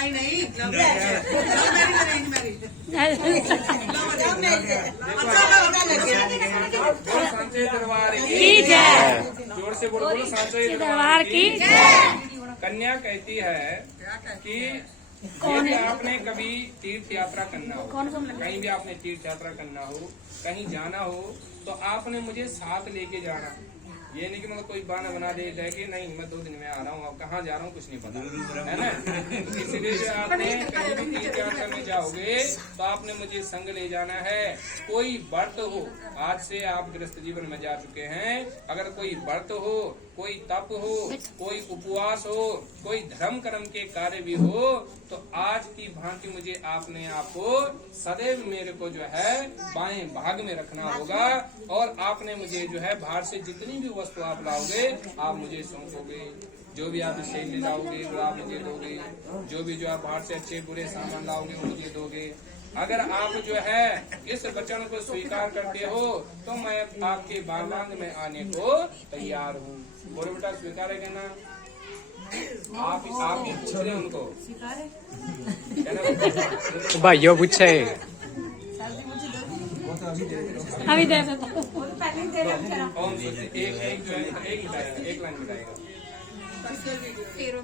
नहीं नहीं सांचे दरबार की जय। जोर से बोलो, बोलो सांचे दरबार की जय। कन्या कहती है कि यदि आपने कभी तीर्थ यात्रा करना हो, कहीं भी आपने तीर्थ यात्रा करना हो, कहीं जाना हो, तो आपने मुझे साथ लेके जाना। ये नहीं कि मतलब कोई बहाना बना दे कि नहीं मैं 2 दिन में आ रहा हूँ, अब कहाँ जा रहा हूँ कुछ नहीं पता, है ना। इसलिए जो आपने कहीं भी तीर्थ यात्रा में जाओगे तो आपने मुझे संग ले जाना है। कोई व्रत हो, आज से आप गृहस्थ जीवन में जा चुके हैं, अगर कोई व्रत हो, कोई तप हो, कोई उपवास हो, कोई धर्म कर्म के कार्य भी हो, तो आज की भांति मुझे आपने आपको सदैव मेरे को जो है बाएं भाग में रखना होगा। और आपने मुझे जो है बाहर से जितनी भी वस्तु आप लाओगे आप मुझे सौंपोगे। जो भी आप इससे ले लाओगे वो आप मुझे दोगे। जो भी जो आप बाहर से अच्छे बुरे सामान लाओगे वो मुझे दोगे। अगर आप जो है इस वचन को स्वीकार करते हो तो मैं आपके बागान में आने को तैयार हूँ। बोलो बेटा, स्वीकार है कहना? आप ही पूछ रहे उनको भाइयों पूछे अभी दे एक लाइन बताएगा।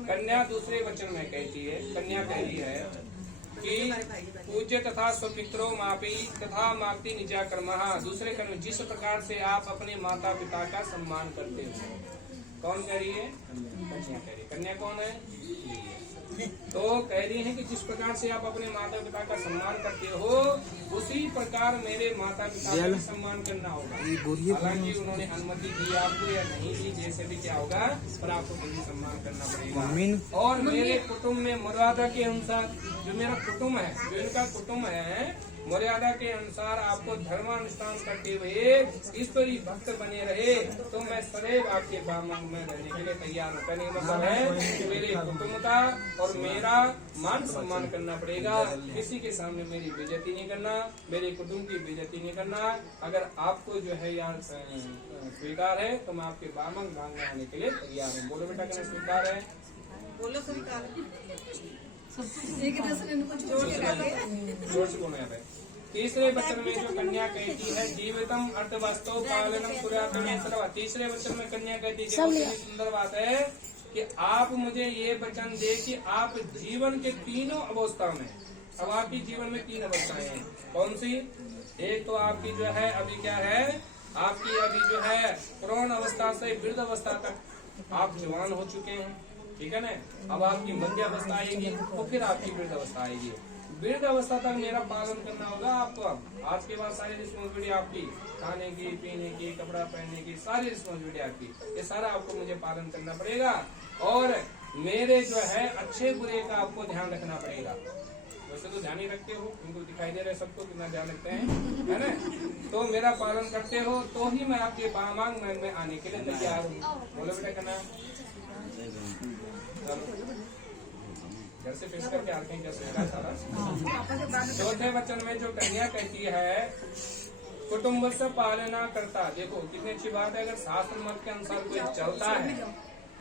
कन्या दूसरे वचन में कहती है, कन्या कह रही है कि पूज्य तथा स्वपित्रो मापी तथा मापती निजा कर्मः। दूसरे कर्म, जिस प्रकार से आप अपने माता पिता का सम्मान करते हो। कौन कह रही है? कन्या कह रही है। कन्या कौन है? तो कह रही है कि जिस प्रकार से आप अपने माता पिता का सम्मान करते हो उसी प्रकार मेरे माता पिता का भी सम्मान करना होगा। हालांकि उन्होंने अनुमति दी आपको या नहीं दी, जैसे भी क्या होगा, पर आपको भी सम्मान करना पड़ेगा। और मेरे कुटुंब में मर्यादा के अनुसार, जो मेरा कुटुंब है, जो इनका कुटुंब है, मर्यादा के अनुसार आपको धर्मानुष्ठान करते हुए ईश्वरी भक्त बने रहे तो मैं सदैव आपके बामंग में रहने के लिए तैयार हूँ। कहने का मतलब है कि मेरे कुटुंब का और मेरा मान सम्मान करना पड़ेगा। किसी के सामने मेरी बेइज्जती नहीं करना, मेरे कुटुंब की बेइज्जती नहीं करना। अगर आपको जो है यार स्वीकार है तो मैं आपके बामंग भाग में आने के लिए तैयार हूँ। बोलो बेटा, कहना स्वीकार है? बोलो स्वीकार। जोर से बोलो। यहाँ पे तीसरे वचन में जो कन्या कहती है जीवितम अर्थवस्तु पालनम पुरातनम सर्वा। तीसरे वचन में कन्या कहती है, कितनी सुंदर बात है कि आप मुझे ये वचन दे कि आप जीवन के तीनों अवस्था में, अब आपकी जीवन में 3 अवस्थाएं हैं। कौन सी? एक तो आपकी जो है अभी क्या है, आपकी अभी जो है प्रौढ़ अवस्था से वृद्ध अवस्था तक आप जवान हो चुके हैं, ठीक है ना। अब आपकी मध्य अवस्था आएगी तो फिर आपकी वृद्ध अवस्था आएगी। वृद्ध अवस्था तक मेरा पालन करना होगा आपको। आज के बाद सारी रिस्पॉन्सिबिलिटी आपकी, खाने की, पीने की, कपड़ा पहनने की, सारी रिस्पॉन्सिबिलिटी आपकी, ये सारा आपको मुझे पालन करना पड़ेगा। और मेरे जो है अच्छे बुरे का आपको ध्यान रखना पड़ेगा। वैसे तो ध्यान ही रखते हो, उनको दिखाई दे रहे सबको कितना ध्यान रखते हैं, है ना। तो मेरा पालन करते हो तो ही मैं आपके बामांग में आने के लिए तैयार हूँ। बोलो बेटा, कहना घर से पेश करके आते हैं कैसे सारा। चौथे वचन में जो कन्या कहती है कुटुंब से पालना करता। देखो कितनी अच्छी बात है। अगर शास्त्र मत के अनुसार कोई चलता है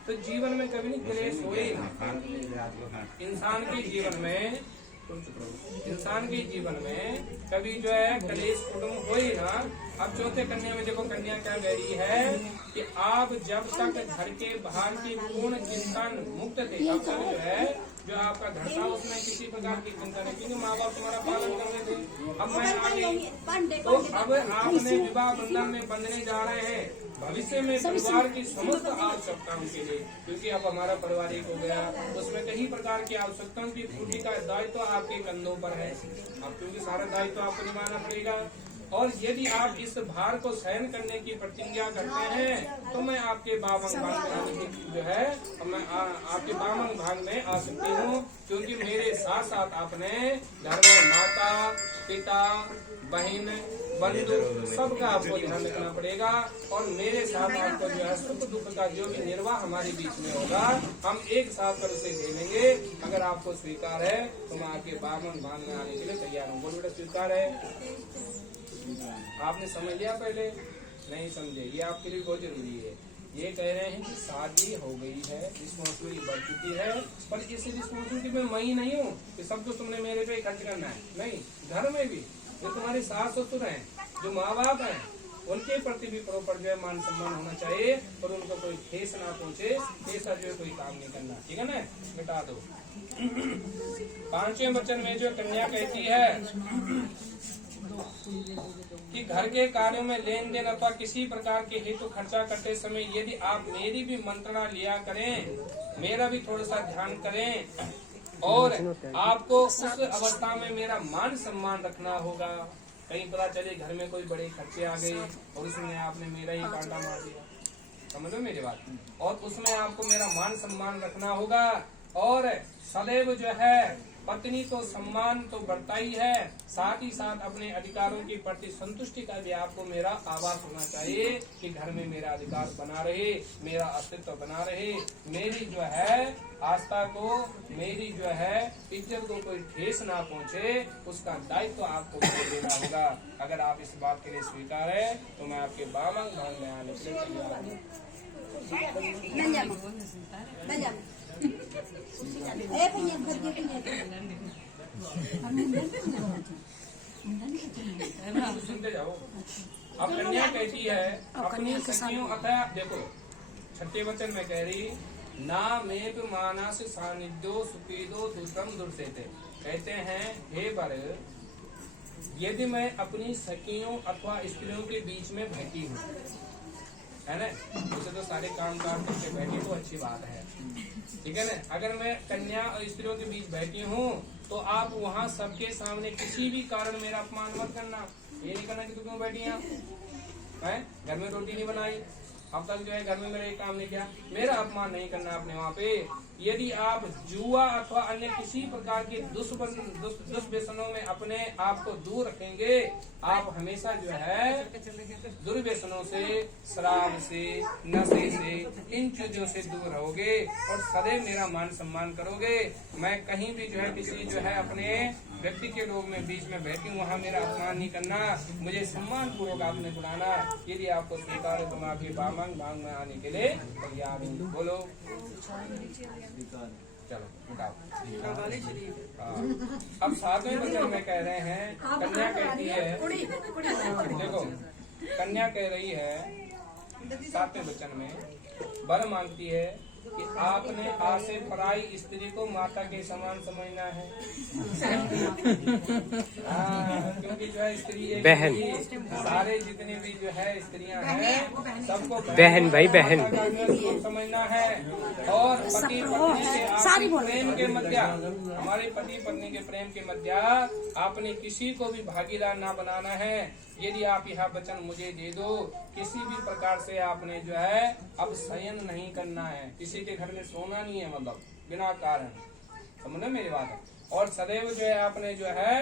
तो जीवन में कभी नहीं क्लेश हो ही ना। इंसान के जीवन में, इंसान के जीवन में कभी जो है क्लेश कुटुंब हो ही ना। अब चौथे कन्या में देखो, कन्या क्या कह रही है कि आप जब तक घर के बाहर की पूर्ण चिंतन मुक्त थे, तब तक जो है जो आपका घर था उसमें किसी प्रकार की चिंता नहीं, क्योंकि माँ बाप तुम्हारा पालन कर रहे थे। अब मैं आगे, तो अब आपने विवाह बंधन में बंधने जा रहे हैं भविष्य में परिवार की समस्त आवश्यकताओं के लिए, क्योंकि अब हमारा परिवार एक हो गया, उसमें कई प्रकार की आवश्यकताओं की पूर्ति का दायित्व आपके कंधों पर है। अब क्योंकि सारा दायित्व आपको निभाना पड़ेगा। और यदि आप इस भार को सहन करने की प्रतिज्ञा करते हैं तो मैं आपके बामंग भाग में आने की जो है मैं आपके बामंग भाग में आ सकती हूँ, क्योंकि मेरे साथ साथ आपने घर में माता पिता बहन बंधु सबका आपको ध्यान रखना पड़ेगा। और मेरे साथ आपको जो है सुख दुख का जो भी निर्वाह हमारे बीच में होगा हम एक साथ कर उसे झेलेंगे। अगर आपको स्वीकार है तो मैं आपके बामंग भाग में आने के लिए तैयार हूँ। बोलो बेटा, स्वीकार है? आपने समझ लिया? पहले नहीं समझे, ये आपके लिए बहुत जरूरी है। ये कह रहे हैं कि शादी हो गई है, रिस्पॉन्सिबिलिटी बढ़ चुकी है, पर इस रिस्पॉन्सिबिलिटी में मैं ही नहीं हूँ कि सब कुछ तुमने मेरे पे खर्च करना है। नहीं, घर में भी जो तुम्हारे सास ससुर हैं, जो माँ बाप हैं, उनके प्रति भी प्रॉपर जो है मान सम्मान होना चाहिए और उनको कोई ठेस ना पहुंचे, ऐसा जो है कोई काम नहीं करना। ठीक है ना, मिटा दो। 5वें वचन में जो कन्या कहती है कि घर के कार्यों में लेन देन अथवा किसी प्रकार के हेतु खर्चा करते समय यदि आप मेरी भी मंत्रणा लिया करें, मेरा भी थोड़ा सा ध्यान करें, और आपको उस अवस्था में मेरा मान सम्मान रखना होगा। कहीं पता चले घर में कोई बड़े खर्चे आ गए और उसमें आपने मेरा ही कांटा मार दिया, समझो मेरी बात। और उसमें आपको मेरा मान सम्मान रखना होगा, और सदैव जो है पत्नी तो सम्मान तो बढ़ता ही है, साथ ही साथ अपने अधिकारों की प्रति संतुष्टि का भी आपको मेरा आभास होना चाहिए कि घर में मेरा अधिकार बना रहे, मेरा अस्तित्व बना रहे, मेरी जो है आस्था को, मेरी जो है इज्जत को कोई ठेस ना पहुंचे, उसका दायित्व आपको देना होगा। अगर आप इस बात के लिए स्वीकार है तो मैं आपके बामंग भाव में आने के लिए तैयार हूँ। सुनते जाओ। अब कन्या कहती है अपनी सखियों अतः, देखो 6ठे वचन में कह रही, ना मेप मानस सानिध्यो सुपीदो दूतम दुर्सेते। कहते हैं हे वर, यदि मैं अपनी सखियों अथवा स्त्रियों के बीच में बैठी हूँ, है ना, उसे तो सारे काम करके बैठी तो अच्छी बात है, ठीक है ना। अगर मैं कन्या और स्त्रियों के बीच बैठी हूँ तो आप वहाँ सबके सामने किसी भी कारण मेरा अपमान मत करना। ये नहीं करना कि तू क्यों बैठी है, घर में रोटी नहीं बनाई, अब तक जो है घर में मेरा एक काम नहीं किया, मेरा अपमान नहीं करना आपने वहाँ पे। यदि आप जुआ अथवा अन्य किसी प्रकार के दुष्व्यसनों में अपने आप को दूर रखेंगे, आप हमेशा जो है दुर्व्यसनों से, शराब से, नशे से, इन चीजों से दूर रहोगे और सदैव मेरा मान सम्मान करोगे। मैं कहीं भी जो है किसी जो है अपने व्यक्ति के लोग में बीच में बैठी हूँ, वहाँ मेरा अपमान नहीं करना, मुझे सम्मान पूर्वक आपने बुलाना। यदि आपको स्वीकार है तो मैं आपके बामंग भांग में आने के लिए तैयार हूँ। बोलो चलो उठाओ। अब 7वें वचन में कह रहे हैं, कन्या कहती है, देखो कन्या कह रही है 7वें वचन में, वर मांगती है कि आपने आज से पराई स्त्री को माता के समान समझना है। क्योंकि जो है स्त्री बहन, सारे जितने भी जो है स्त्रियां हैं सबको बहन भाई बहन समझना है। और पति पत्नी के आपसी प्रेम के मध्य, हमारे पति पत्नी के प्रेम के मध्य आपने किसी को भी भागीदार ना बनाना है। यदि आप यह वचन मुझे दे दो, किसी भी प्रकार से आपने जो है अब शयन नहीं करना है, किसी के घर में सोना नहीं है, मतलब बिना कारण, समझो मेरी बात। और सदैव जो है आपने जो है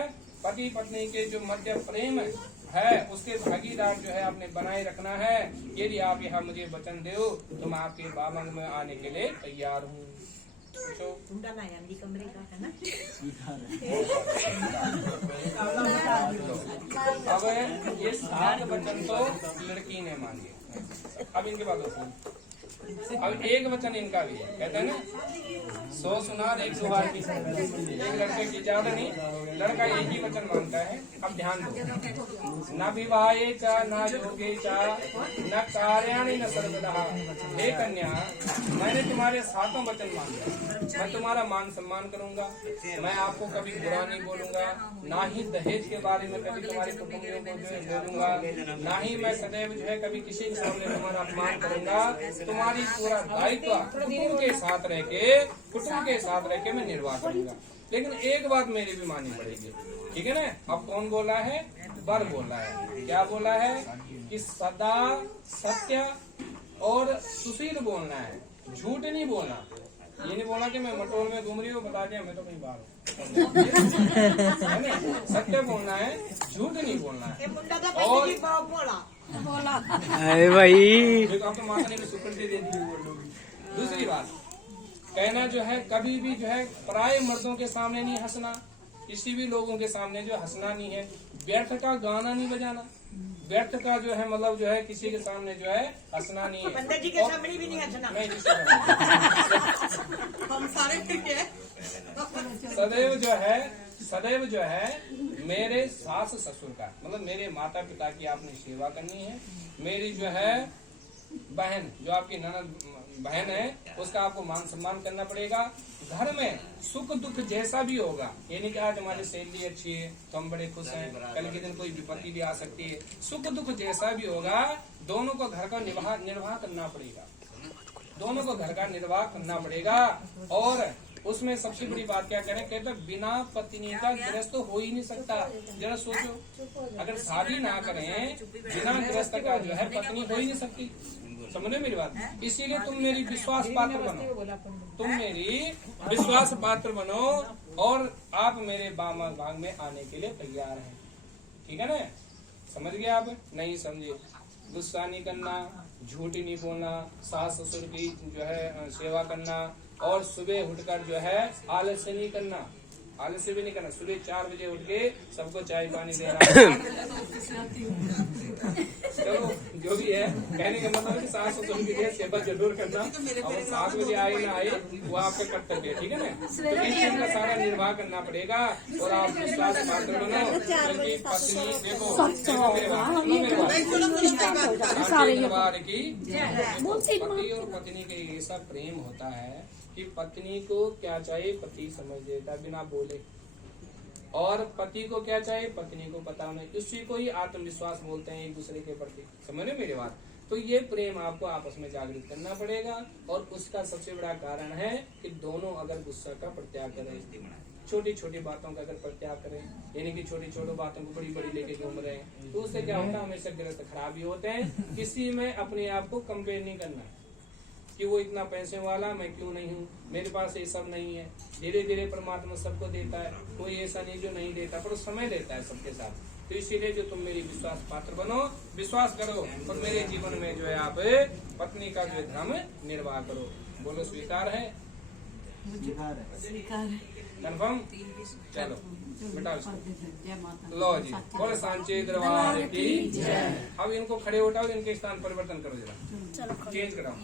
पति पत्नी के जो मध्य प्रेम है उसके भागीदार जो है आपने बनाए रखना है। यदि आप यह मुझे वचन दो तो मैं आपके बामंग में आने के लिए तैयार हूँ। अब ये 7 वचन तो लड़की ने मांगे, अब इनके बाद अब एक वचन इनका भी है, कहते हैं ना 100 सुनार 1 सुहार की, एक लड़के की ज्यादा नहीं, लड़का एक ही वचन मांगता है। अब ध्यान दो, न विवाहे च न योगे च न कार्याणि न सर्वदा। हे कन्या, मैंने तुम्हारे 7वां वचन मांगा, मैं तुम्हारा मान सम्मान करूंगा, मैं आपको कभी बुरा नहीं बोलूंगा, ना ही दहेज के बारे में कभी तुम्हारे कुटुंबियों को जो बोलूंगा, ना ही मैं सदैव जो है कभी किसी के सामने तुम्हारा अपमान करूंगा। तुम्हारी पूरा दायित्व कुटुंब के साथ रह के मैं निर्वाह करूंगा। लेकिन एक बात मेरी भी माननी पड़ेगी, ठीक है ना। अब कौन बोला है? वर बोला है। क्या बोला है? कि सदा सत्य और सुशील बोलना है, झूठ नहीं बोलना। ये नहीं बोला कि मैं मटोल में घूम रही हूँ, बता दिया मैं तो कहीं बाहर हूँ। सत्य बोलना है, झूठ नहीं बोलना है। और अरे भाई तो आप तो माता ने भी स्वीकृति दे दी। दूसरी बात कहना जो है, कभी भी जो है पराये मर्दों के सामने नहीं हंसना, किसी भी लोगों के सामने जो हंसना नहीं है, व्यर्थ का गाना नहीं बजाना, व्यर्थ का जो है मतलब जो है किसी के सामने जो है हंसना नहीं है। पंडित जी के सामने भी नहीं हंसना। नहीं, किसी के सामने। हम सारे ठीक है। सदैव जो है मेरे सास ससुर का मतलब मेरे माता पिता की आपने सेवा करनी है। मेरी जो है बहन जो आपकी ननद बहन है उसका आपको मान सम्मान करना पड़ेगा। घर में सुख दुख जैसा भी होगा, ये नहीं कि आज हमारी सैलरी अच्छी है तो हम बड़े खुश हैं, कल के दिन कोई विपत्ति भी आ सकती है। सुख दुख जैसा भी होगा दोनों को घर का निर्वाह करना पड़ेगा, दोनों को घर का निर्वाह करना पड़ेगा। और उसमें सबसे बड़ी बात क्या करें, कहते बिना पत्नी का गृहस्थ तो हो ही नहीं सकता। जरा सोचो, अगर शादी ना करें बिना गृहस्थ का जो है पत्नी हो ही नहीं सकती। समझे मेरी बात? इसीलिए तुम मेरी विश्वास पात्र बनो, तुम मेरी विश्वास पात्र बनो और आप मेरे भाग में आने के लिए तैयार हैं। ठीक है ना? समझ गए आप? नहीं समझे, गुस्सा नहीं करना, झूठ नहीं बोलना, सास ससुर की जो है सेवा करना और सुबह उठकर जो है आलस्य नहीं करना, आलस्य भी नहीं करना। सुबह 4 बजे उठ के सबको चाय पानी देना। चलो जो भी है कहने का मतलब कि सास ससुर की सेवा जरूर करना और 7 बजे आए ना आए वो आपका कर्तव्य है। ठीक है ना? तो इस चीज का सारा निर्वाह करना पड़ेगा और आप विश्वास पात्र बनो। क्योंकि पत्नी देखो परिवार की पति और पत्नी का ऐसा प्रेम होता है कि पत्नी को क्या चाहिए पति समझ लेता बिना बोले, और पति को क्या चाहिए पत्नी को पता नहीं। इसी को ही आत्मविश्वास बोलते हैं एक दूसरे के प्रति। समझ रहे मेरी बात? तो ये प्रेम आपको आपस में जागृत करना पड़ेगा और उसका सबसे बड़ा कारण है कि दोनों अगर गुस्सा का परित्याग करें, छोटी छोटी बातों का अगर परित्याग करें, यानी कि छोटी छोटी बातों को बड़ी बड़ी लेके घूम रहे हैं, तो उससे क्या होता है हमेशा गृहस्थ खराब ही होते हैं। किसी में अपने आप को कंपेयर नहीं करना कि वो इतना पैसे वाला मैं क्यों नहीं हूँ, मेरे पास ये सब नहीं है। धीरे धीरे परमात्मा सबको देता है, कोई ऐसा नहीं जो नहीं देता, पर समय लेता है सबके साथ। तो इसीलिए जो तुम मेरी विश्वास पात्र बनो, विश्वास करो और मेरे जीवन में जो है आप पत्नी का जो धर्म निर्वाह करो। बोलो स्वीकार है? कन्फर्म? चलो बेटा लो जी, बोले सांचे दरबार की जय। अब इनको खड़े उठाओ, इनके स्थान परिवर्तन करो, जरा चेंज कराओ।